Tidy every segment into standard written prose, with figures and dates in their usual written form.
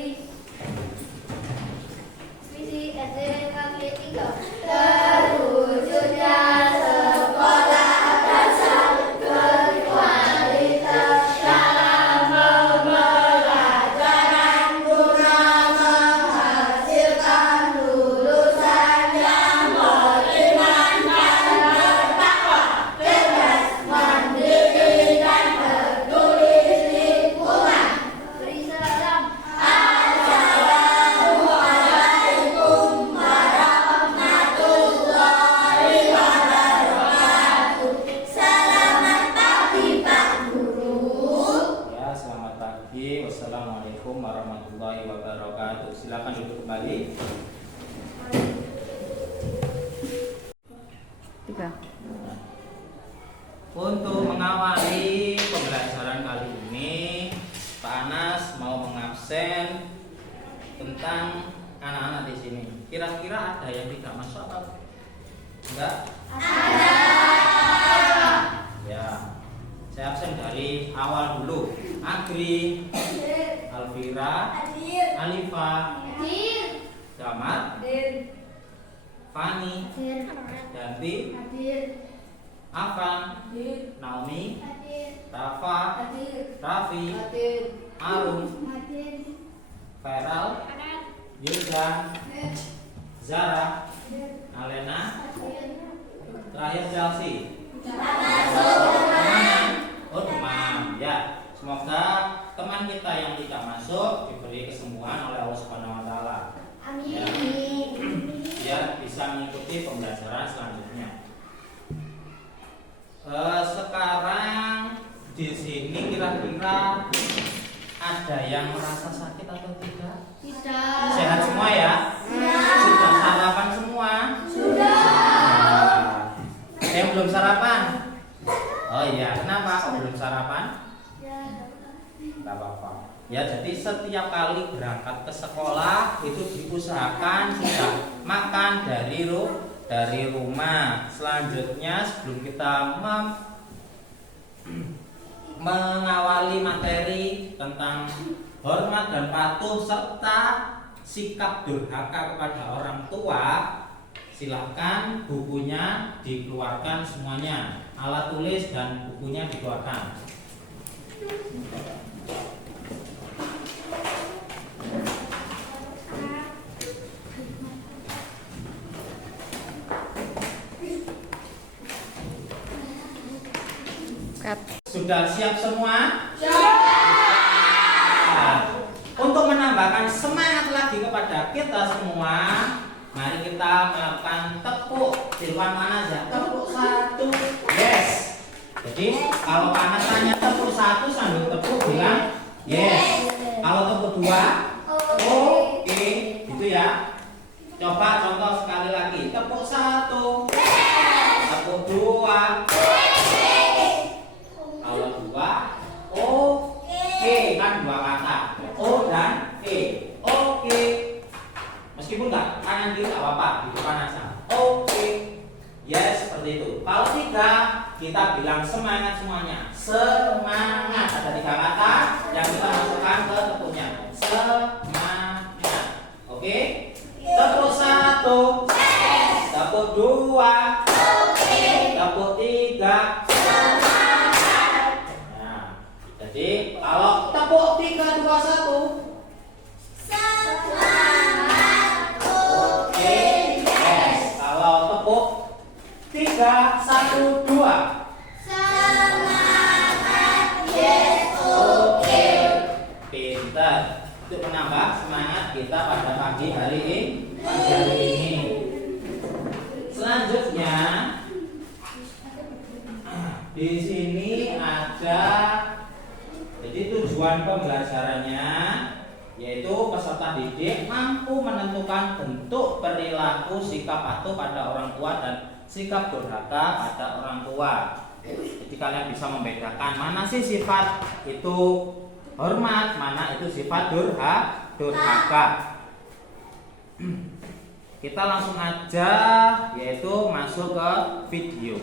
Visi SD kaki 3. Terwujudnya sekolah dasar berkualitas dalam pembelajaran guna menghasilkan lulusan yang beriman dan bertakwa, cerdas, mandiri dan peduli lingkungan. Beri salam. Assalamualaikum warahmatullahi wabarakatuh. Selamat pagi Pak Guru. Ya, selamat pagi. Wassalamualaikum warahmatullahi wabarakatuh. Silakan duduk kembali. 3. Untuk mengawali pembelajaran kali ini, Pak Anas mau mengabsen tentang anak-anak di sini. Kira-kira ada yang tidak masuk atau enggak? Ada. Ya, saya absen dari awal dulu. Agri, Alvira, Alifa, Damar, Fani, Danti, Afan, Naomi, Rafa, Raffi, Arum, Feral, Yuldan, Zara, Alena, terakhir Chelsea. Oh, teman. Ya, semoga teman kita yang tidak masuk diberi kesembuhan oleh Allah Subhanahu wa taala. Ya. Biar bisa mengikuti pembelajaran selanjutnya. Sekarang di sini kira-kira ada yang merasa sakit atau tidak? Tidak. Sehat semua ya? Sudah sarapan semua? Sudah. Yang belum sarapan? Oh iya, kenapa kok belum sarapan? Tidak apa-apa. Ya, jadi setiap kali berangkat ke sekolah itu diusahakan sudah makan dari rumah. Selanjutnya sebelum kita mengawali materi tentang hormat dan patuh serta sikap durhaka kepada orang tua, silakan bukunya dikeluarkan semuanya. Alat tulis dan bukunya dikeluarkan. Sudah siap semua? Untuk menambahkan semangat lagi kepada kita semua, mari kita melakukan tepuk. Silvan mana aja? Tepuk 1. Yes. Jadi kalau panas tanya tepuk 1 sambil tepuk bilang yes. Kalau tepuk 2, oke, gitu ya. Coba contoh sekali lagi. Tepuk 1, tepuk 2. Kalau 2, oke, kan 2 kata. O dan E. Oke. Meskipun enggak tangan kiri enggak apa-apa, di depan aja. Oke. Yes, seperti itu. Kalau 3, kita bilang semangat semuanya. Semangat. Ada 3 kata yang kita masukkan ke tepuknya. Semangat. Oke? Tepuk 1. Tepuk 2. Tepuk 3. Jadi kalau tepuk 3, 2, 1 Semangat. oke, yes. Kalau tepuk 3, 1, 2 Semangat. Yes. Oke. pintar. Untuk menambah semangat kita pada pagi hari ini. Selanjutnya di sini ada, jadi tujuan pembelajarannya yaitu peserta didik mampu menentukan bentuk perilaku sikap patuh pada orang tua dan sikap durhaka pada orang tua. Jadi kalian bisa membedakan mana sih sifat itu hormat, mana itu sifat durhaka. Kita langsung aja yaitu masuk ke video.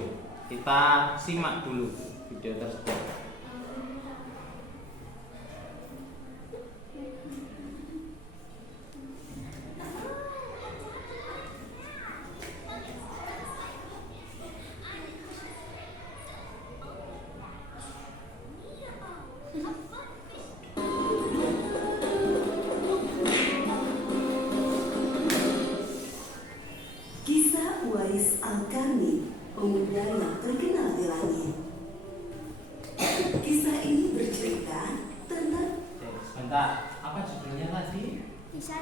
Kita simak dulu video tersebut. tadi? Bisa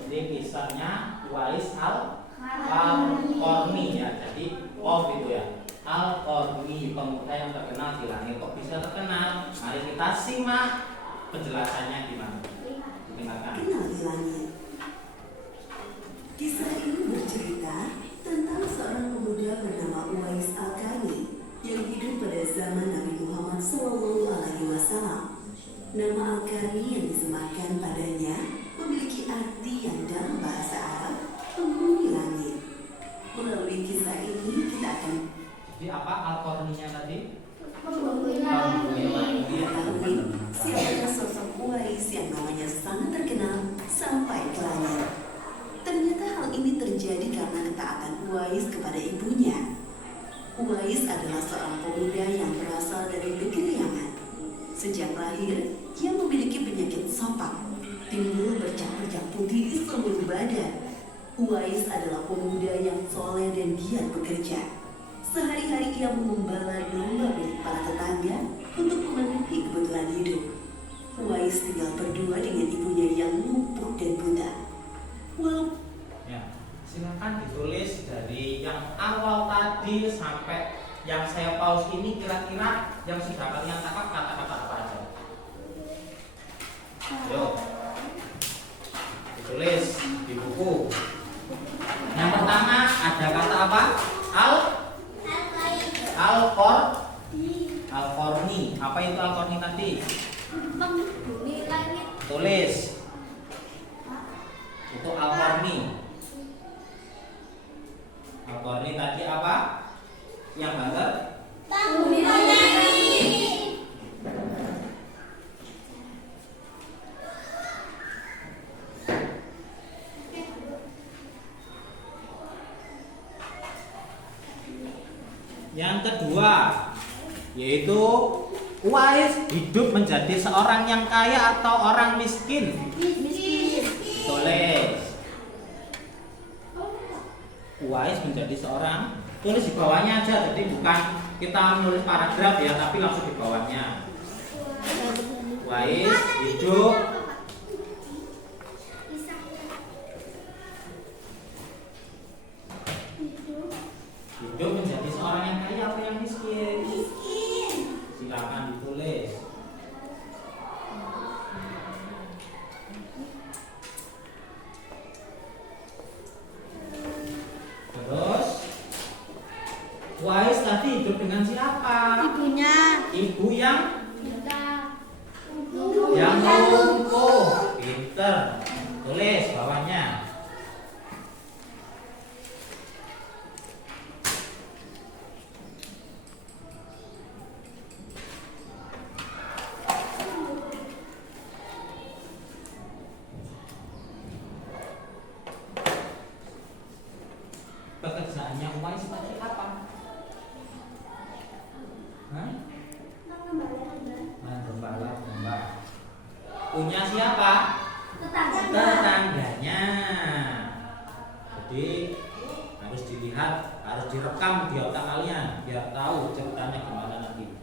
Jadi kisahnya Uwais Al-Qarni ya. Jadi gitu ya. Al-Qarni, pemuda yang terkenal di langit. Kok bisa terkenal? Mari kita simak penjelasannya gimana. Dengarkan. Kenal di langit. Kisah ini bercerita tentang seorang pemuda bernama Uwais Al-Qarni yang hidup pada zaman Nabi Muhammad SAW. Nama Al-Qarni yang disematkan padanya memiliki arti yang dalam bahasa Arab penghuni langit. Melalui kisah ini kita akan Jadi apa Al-Qarninya tadi? mengetahui siapa sosok Uwais yang namanya sangat terkenal sampai ke langit. Ternyata hal ini terjadi karena ketaatan Uwais kepada ibunya. Uwais adalah seorang pemuda yang berasal dari negeri Yaman. Sejak lahir, ia memiliki penyakit sopak, timbul bercak-bercak putih di seluruh badan. Uwais adalah pemuda yang soleh dan giat bekerja. Sehari-hari ia mengembala domba milik para tetangga untuk memenuhi kebutuhan hidup. Uwais tinggal berdua dengan ibunya yang lumpuh dan buta. Walau Ya, silakan ditulis dari yang awal tadi sampai yang saya pause ini, kira-kira yang sudah kalian tangkap kata-kata apa aja? Ayo, ditulis di buku. Yang pertama ada kata apa? Al-Qarni. Apa itu Al-Qarni tadi? Penghuni langit. Tulis. Itu Al-Qarni. Al-Qarni tadi apa? Yang benar? Penghuni langit. Yang kedua, yaitu Uwais hidup menjadi seorang yang kaya atau orang miskin. Miskin. Tulis. Uwais menjadi seorang, tulis di bawahnya aja, jadi bukan kita menulis paragraf ya, tapi langsung di bawahnya. Uwais hidup menjadi seorang yang kaya atau yang miskin. Silakan ditulis. Terus Uwais tadi hidup dengan siapa? Ibunya. Ibu yang Buta. lumpuh. Pinter. Tulis bawahnya. Pekerjaannya Uwais tadi apa? Hah? Menggembala domba. Punya siapa? Tetangganya. Jadi harus dilihat, harus direkam di otak kalian biar tahu ceritanya gimana nanti.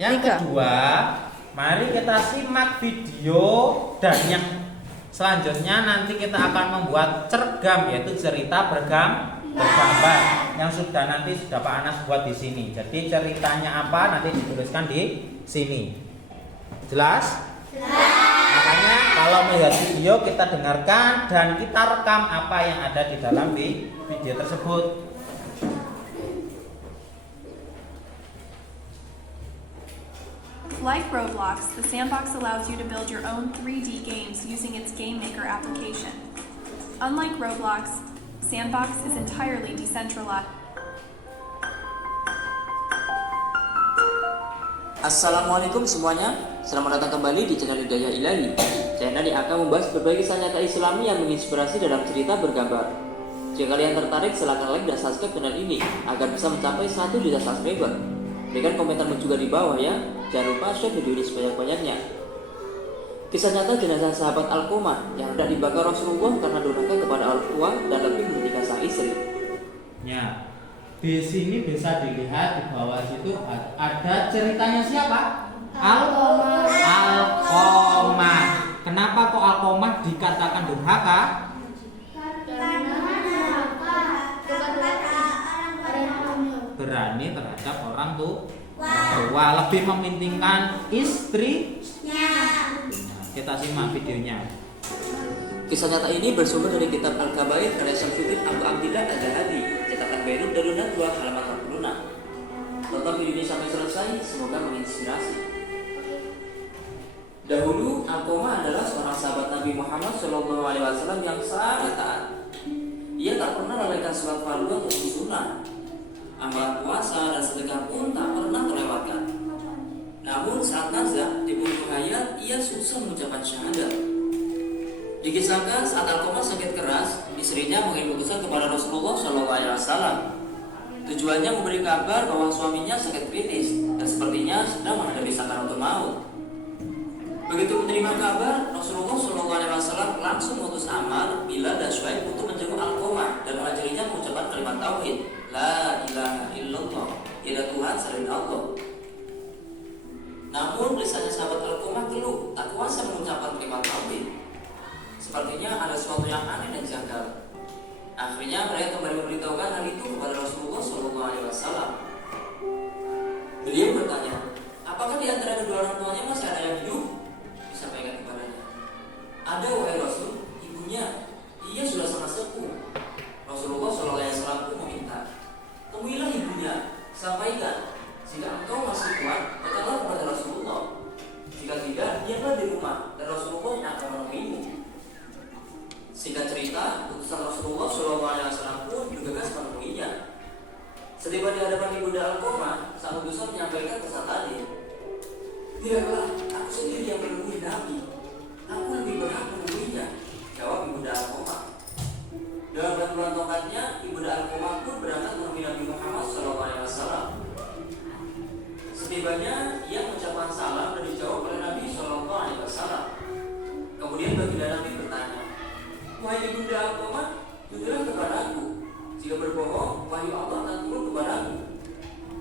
Yang kedua, mari kita simak video dan yang selanjutnya nanti kita akan membuat cergam, yaitu cerita bergambar yang sudah Pak Anas buat di sini. Jadi ceritanya apa nanti dituliskan di sini. Jelas? Makanya kalau melihat video kita dengarkan dan kita rekam apa yang ada di dalam video tersebut. Like Roblox, the sandbox allows you to build your own 3D games using its Game Maker application. Unlike Roblox, Sandbox is entirely decentralized. Assalamualaikum semuanya, selamat datang kembali di channel Hidayah Ilahi. Channel yang akan membahas berbagai kisah nyata Islami yang menginspirasi dalam cerita bergambar. Jika kalian tertarik, silahkan like dan subscribe channel ini agar bisa mencapai 1 juta subscriber. Berikan komentarmu juga di bawah ya. Jangan lupa share video ini sebanyak-banyaknya. Kisah nyata jenazah sahabat Alqamah yang hendak dibakar Rasulullah karena durhaka kepada orang tua dan lebih mementingkan sang istri. Ya, di sini bisa dilihat di bawah situ ada ceritanya siapa? Alqamah. Kenapa kok Alqamah dikatakan durhaka? Berani terhadap orang tua, lebih mementingkan istrinya. Kita simak videonya. Kisah nyata ini bersumber dari kitab Al-Kabair karya Syamsuddin Abu Abdillah Al-Jahabi, cetakan Beirut Darun Nadwa halaman 46. Tonton video ini sampai selesai, semoga menginspirasi. Dahulu, Alqamah adalah seorang sahabat Nabi Muhammad SAW yang sangat taat. Ia tak pernah lalaikan sholat fardu atau sunnah. Amalan puasa dan sedekah pun tak pernah terlewatkan. Namun saat nazah di penghujung hayat, ia susah mengucapkan syahadat. Dikisahkan saat Alqamah sakit keras, istrinya mengirim utusan kepada Rasulullah SAW. Tujuannya memberi kabar bahwa suaminya sakit kritis dan sepertinya sedang menghadapi sakaratul maut. Begitu menerima kabar, Rasulullah SAW langsung mengutus Ammar, Bilal dan Syuaib untuk menjenguk Alqamah dan mengajarinya mengucapkan kalimat tauhid. La ilaha illallah, tiada Tuhan selain Allah. Namun lisannya sahabat Alqamah keluh, tak kuasa mengucapkan kalimat tauhid. Sepertinya ada sesuatu yang aneh dan janggal. Akhirnya mereka kembali memberitahukan hal itu kepada Rasulullah SAW. Beliau bertanya, apakah di antara kedua orang tuanya masih ada yang hidup? Disampaikan kepadanya, ada wahai Rasul, ibunya. Ia sudah sangat sepuh. Rasulullah SAW pun meminta, temuilah ibunya, sampaikan, jika engkau masih kuat, datanglah kepada Rasulullah. Jika tidak, diamlah di rumah dan Rasulullah yang akan menemuimu. Singkat cerita, utusan Rasulullah SAW pun bergegas menemuinya. Setiba di hadapan ibunda Alqamah, sang utusan menyampaikan pesan tadi. Biarlah, aku sendiri yang menemui Nabi. Aku lebih berhak menemuinya, jawab ibunda Alqamah. Dalam bantuan tongkatnya, ibunda Alqamah pun berangkat menemui Nabi Muhammad SAW. Setibanya, ia mengucapkan salam dan dijawab oleh Nabi SAW. Kemudian baginda Nabi bertanya, wahai ibunda Alqamah, jujurlah kepadaku. Jika berbohong, wahyu Allah akan turun kepadaku.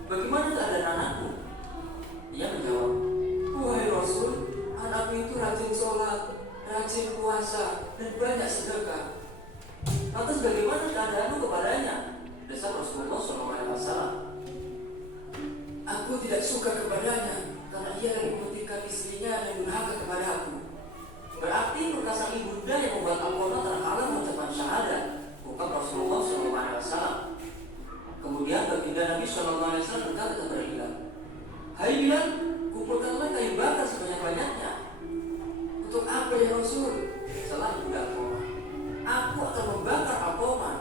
Bagaimana keadaan anakku? Ia menjawab, wahai Rasul, anakku itu rajin sholat, rajin puasa, dan banyak sedekah. Lantas bagaimana keadaanmu kepadanya? Desak Rasulullah SAW. Aku tidak suka kepadanya karena ia lebih mementingkan istrinya dan durhaka kepadaku. Berarti perkataan ibunda yang membuat Alqamah terhalang mengucapkan syahadat, bukan Rasulullah SAW. Kemudian baginda Nabi SAW berkata kepada Bilal, hai Bilal, kumpulkanlah kayu bakar sebanyak-banyaknya. Untuk apa ya Rasul? Salah ibunda Alqamah, aku akan membakar Alqamah.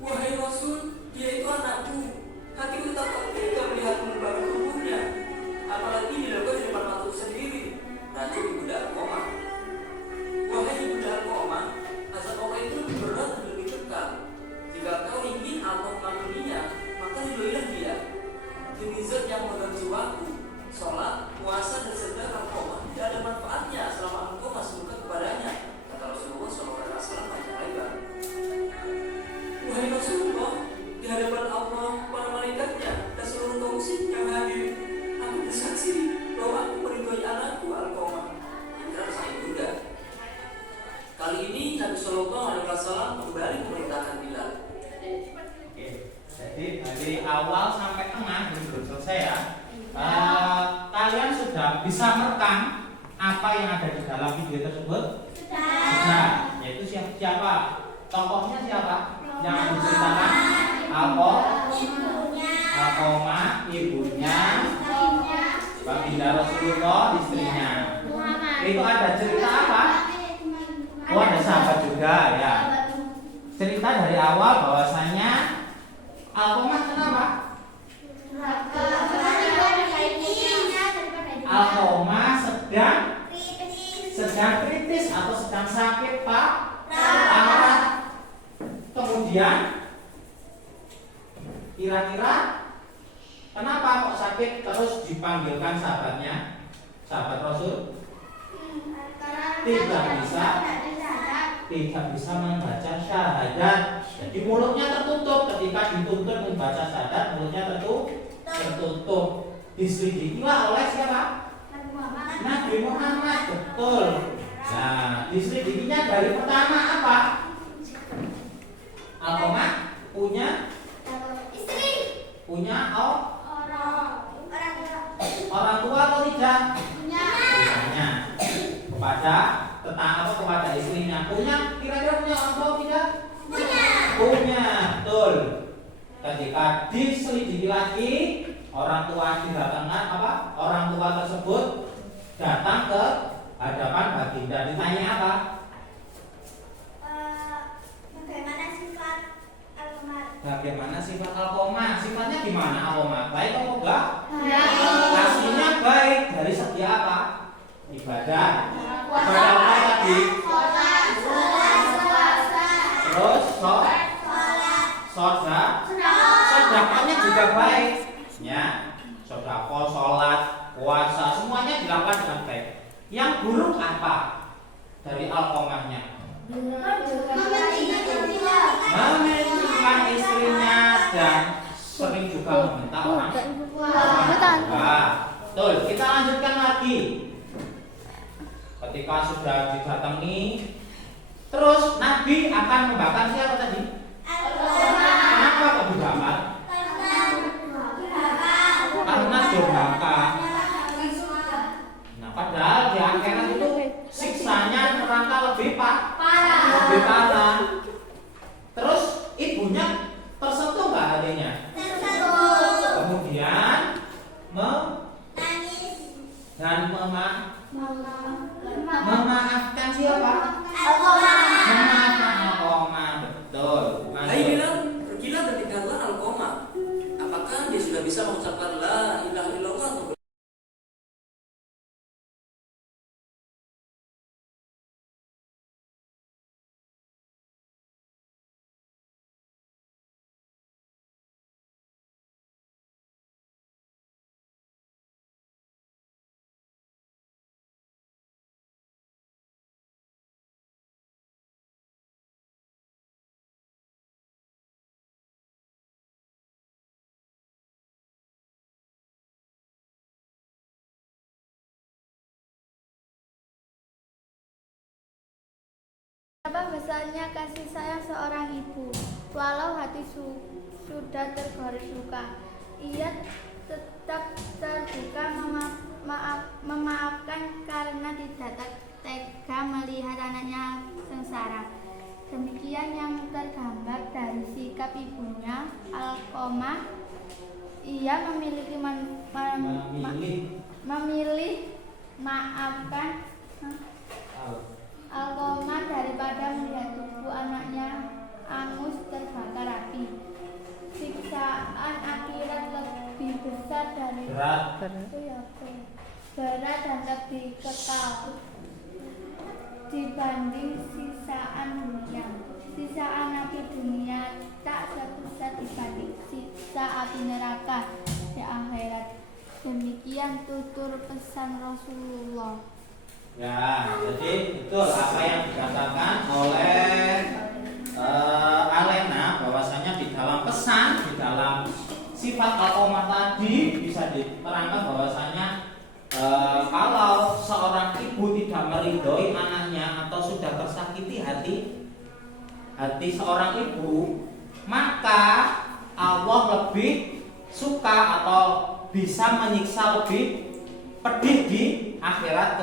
Wahai Rasul, dia itu anakku. Hatiku tak tega melihat membakar tubuhnya, apalagi dilakukan di depan mataku sendiri. Raja ibunda Alqamah. Wahai ibunda Alqamah, azab Allah itu lebih berat dan lebih kekal. Jika kau ingin Allah mengampuninya, maka ridhoilah dia. Demi zat yang memegang jiwaku, sholat, puasa dan sedekah Alqamah tidak ada manfaatnya selama engkau masih luka kepadanya, kata Rasulullah SAW panjang lebar. Wahai Rasulullah, di hadapan Allah, para malaikatnya dan seluruh kaum muslim yang hadir, engkau aku meridhoi anakku Alqamah. Imran sang ibunda. Kali ini Nabi Sallallahu Alaihi Wasallam kembali memerintahkan Bilal. Oke, jadi dari awal sampai tengah belum selesai ya. Kalian sudah bisa merekam apa yang ada di dalam video tersebut? Sudah. Yaitu siapa? Tokohnya siapa? Yang diceritakan? Alqamah, ibunya, baginda Rasulullah, istrinya. Itu ada cerita apa? Oh, ada sahabat juga ya. Cerita dari awal bahwasanya Alqamah kenapa? Alqamah sedang kritis atau sedang sakit Pak. Kemudian kira-kira kenapa kok sakit terus dipanggilkan sahabatnya, sahabat Rasul? Tidak bisa membaca syahadat. Jadi mulutnya tertutup ketika dituntut membaca syahadat, mulutnya tertutup. Diselidikilah oleh siapa? Nabi Muhammad, betul. Nah, diselidikinya dari pertama apa? Alqamah punya orang tua atau tidak? Punya. Kepada istrinya. Kira-kira punya orang tua tidak? Punya, betul. Ketika diselidiki lagi, orang tua tersebut datang ke hadapan baginda, ditanya apa? Bagaimana sifat Alqamah? Sifatnya gimana Alqamah? Baik atau enggak? Aslinya baik. Dari segi apa? Ibadah. Ibadah apa tadi? Terus sedekahnya juga baik. Ya, sedekah, sholat, puasa, semuanya dilakukan dengan baik. Yang buruk apa dari Alqamahnya? Mementingkan istrinya dan sering juga meminta orang tua. Betul, kita lanjutkan lagi. Ketika sudah didatangi, terus Nabi akan membakar siapa tadi? Kenapa kok dibakar? Karena durhaka. Nah, padahal di akhirat itu siksanya neraka lebih parah. Terus ibunya tersentuh nggak hatinya? Kemudian memaafkan siapa? Memaafkan Alqamah, betul. Hai Bilal, pergilah dan tinggallah Alqamah. Apakah dia sudah bisa mengucapkan la ilaha illallah atau belum? Betapa besarnya kasih sayang seorang ibu. Walau hati sudah tergores luka, ia tetap terbuka memaafkan karena tidak tega melihat anaknya sengsara. Demikian yang tergambar dari sikap ibunya Alqamah. Ia memilih maafkan Alqamah daripada melihat tubuh anaknya angus terbakar api. Siksaan akhirat lebih besar dari berat dan lebih kekal dibanding sisaan dunia. Sisaan api dunia tak sebesar dibanding siksa api neraka di akhirat. Demikian tutur pesan Rasulullah. Ya, jadi betul apa yang dikatakan oleh Alena, bahwasanya di dalam pesan, di dalam sifat Alqamah tadi bisa diterangkan bahwasanya hati seorang ibu, maka Allah lebih suka atau bisa menyiksa lebih pedih di akhirat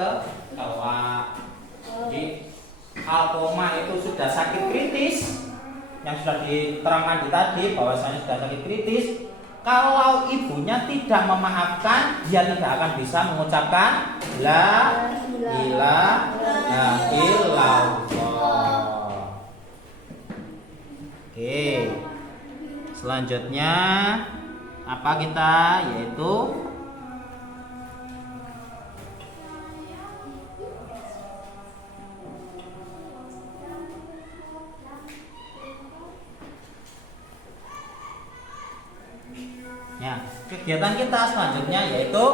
kelak. Jadi alkoma itu sudah sakit kritis, yang sudah diterangkan di tadi bahwasanya sudah sakit kritis. Kalau ibunya tidak memaafkan, dia tidak akan bisa mengucapkan la ilaha illallah. Oke. Selanjutnya apa kita, yaitu ya, kegiatan kita selanjutnya yaitu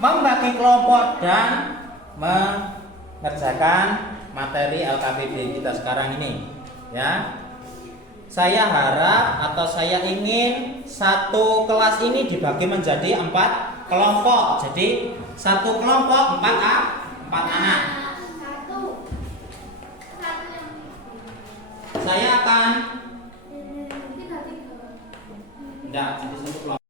membagi kelompok dan mengerjakan materi LKPD kita sekarang ini. Ya, saya harap atau saya ingin satu kelas ini dibagi menjadi 4 kelompok. Jadi satu kelompok 4 anak. Saya akan enggak, jadi satu kelompok.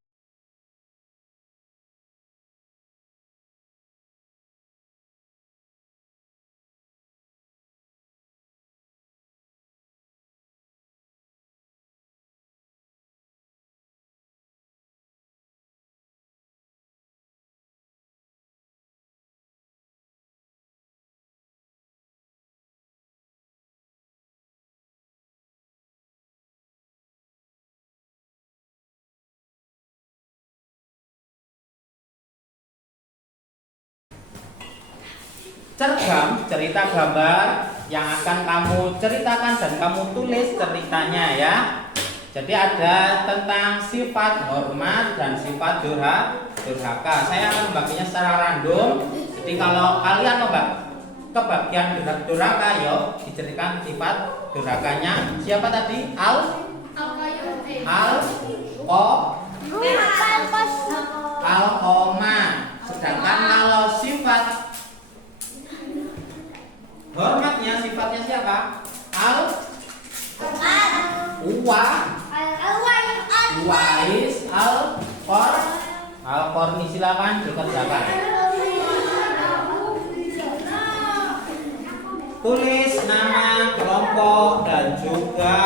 Cergam, cerita gambar yang akan kamu ceritakan dan kamu tulis ceritanya ya. Jadi ada tentang sifat hormat dan sifat durhaka. Saya akan membaginya secara random. Jadi kalau kalian kebagian durhaka, yo diceritakan sifat durhakanya. Siapa tadi? Alkoma. Sedangkan kalau sifat hormatnya, sifatnya siapa? Uwais, Al-Qorni. Silakan dikerjakan. Tulis nama kelompok dan juga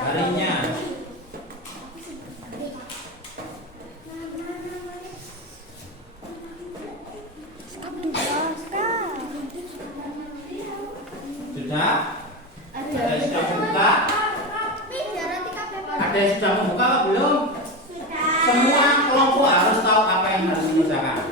harinya. Sudah? Ada yang sudah membuka? Ada yang sudah membuka apa belum? Semua kelompok harus tahu apa yang harus dikerjakan.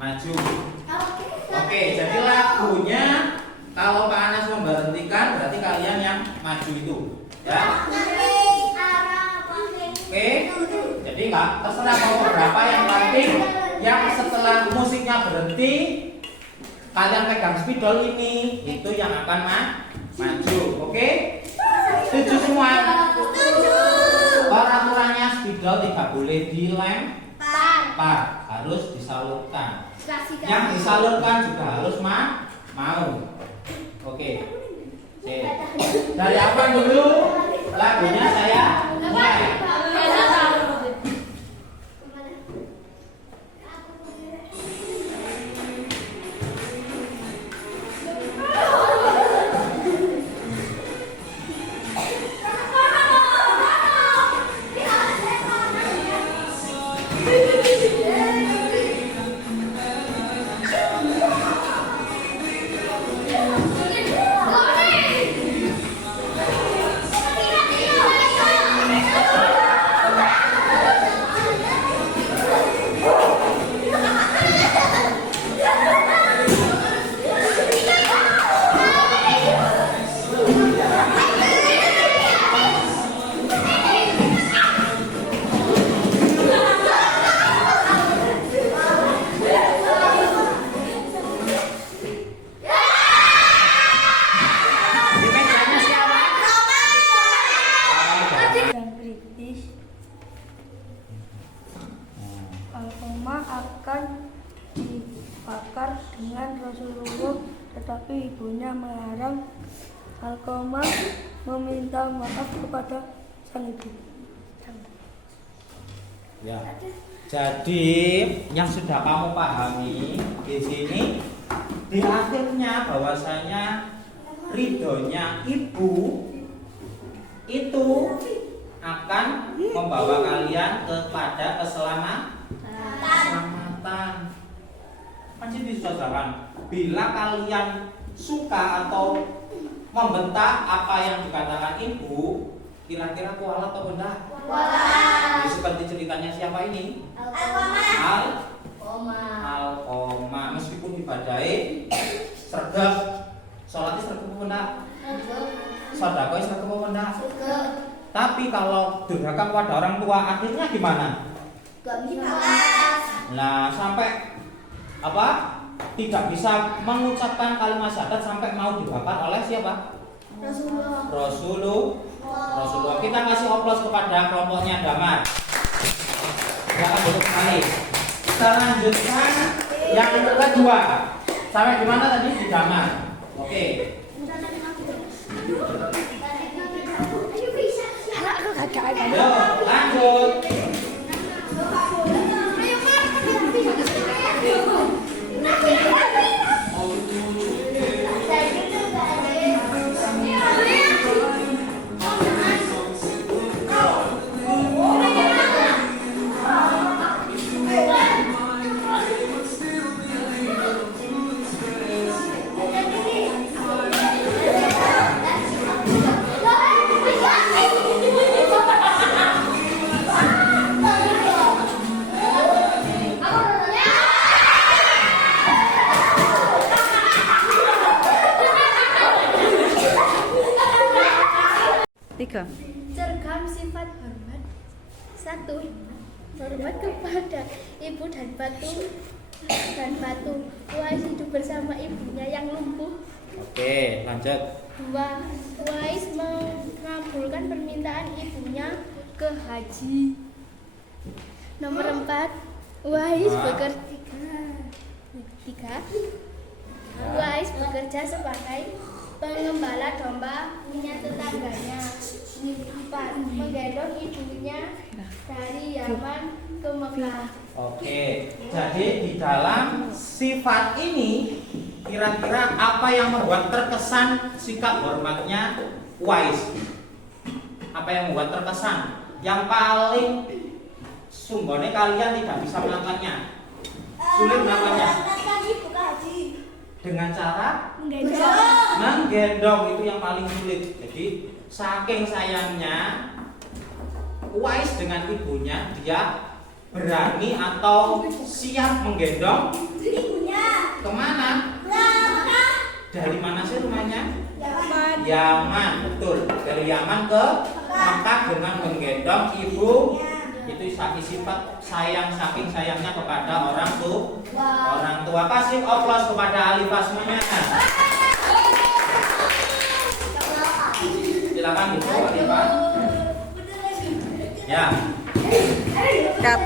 maju. Oke, jadi lagunya kalau Pak Anas memberhentikan berarti kalian yang maju itu, ya. Oke, jadi nggak terserah mau berapa, yang penting yang setelah musiknya berhenti kalian pegang spidol ini itu yang akan maju. Oke, setuju semua? Peraturannya spidol tidak boleh dilempar, harus disalurkan. Yang disalurkan juga harus mau. Oke. Dari apa dulu? Lagunya saya mulai. Alkoma akan dibakar dengan Rasulullah, tetapi ibunya melarang. Alkoma meminta maaf kepada sang ibu. Ya. Jadi yang sudah kamu pahami di sini di akhirnya bahwasanya ridhonya ibu itu akan membawa kalian kepada keselamatan. Masih disaudarakan, bila kalian suka atau membentak apa yang dikatakan ibu, kira-kira kualat atau enggak? Kualat. Seperti ceritanya siapa ini? Alkoma. Meskipun ibadai sregep, sholatnya sregep apa enggak? Sedekah sregep apa enggak? Tapi kalau durhaka kepada orang tua akhirnya gimana? Nah, sampai apa? Tidak bisa mengucapkan kalimat syahadat sampai mau dibakar oleh siapa? Rasulullah. Kita kasih oplos kepada kelompoknya Damar. Jangan duduk sekali. Kita lanjutkan yang kedua. Sampai di mana tadi? Di Damar. Oke. Yo, lanjut. Tiga. Cergam sifat hormat. 1. Hormat kepada ibu dan batu. Uwais hidup bersama ibunya yang lumpuh. Oke, lanjut. 2. Uwais mengabulkan permintaan ibunya ke haji. Nomor 4. Uwais Uwais bekerja sebagai pengembala domba punya tetangganya. 4. Menggendong ibunya dari Yaman ke Mekah. Oke, jadi di dalam sifat ini kira-kira apa yang membuat terkesan sikap hormatnya Uwais? Apa yang membuat terkesan? Yang paling sumbernya kalian tidak bisa melakukannya, sulit melakukannya. Dengan cara menggendong itu yang paling sulit. Jadi saking sayangnya Uwais dengan ibunya, dia berani atau siap menggendong kemana? Dari mana sih rumahnya? Yaman, betul. Dari Yaman ke Mekah dengan menggendong ibu. Itu sifat sayang, saking sayangnya kepada orang tua. Kasih aplaus kepada Alifah semuanya. Silakan gitu Alifah. Ya. Cut.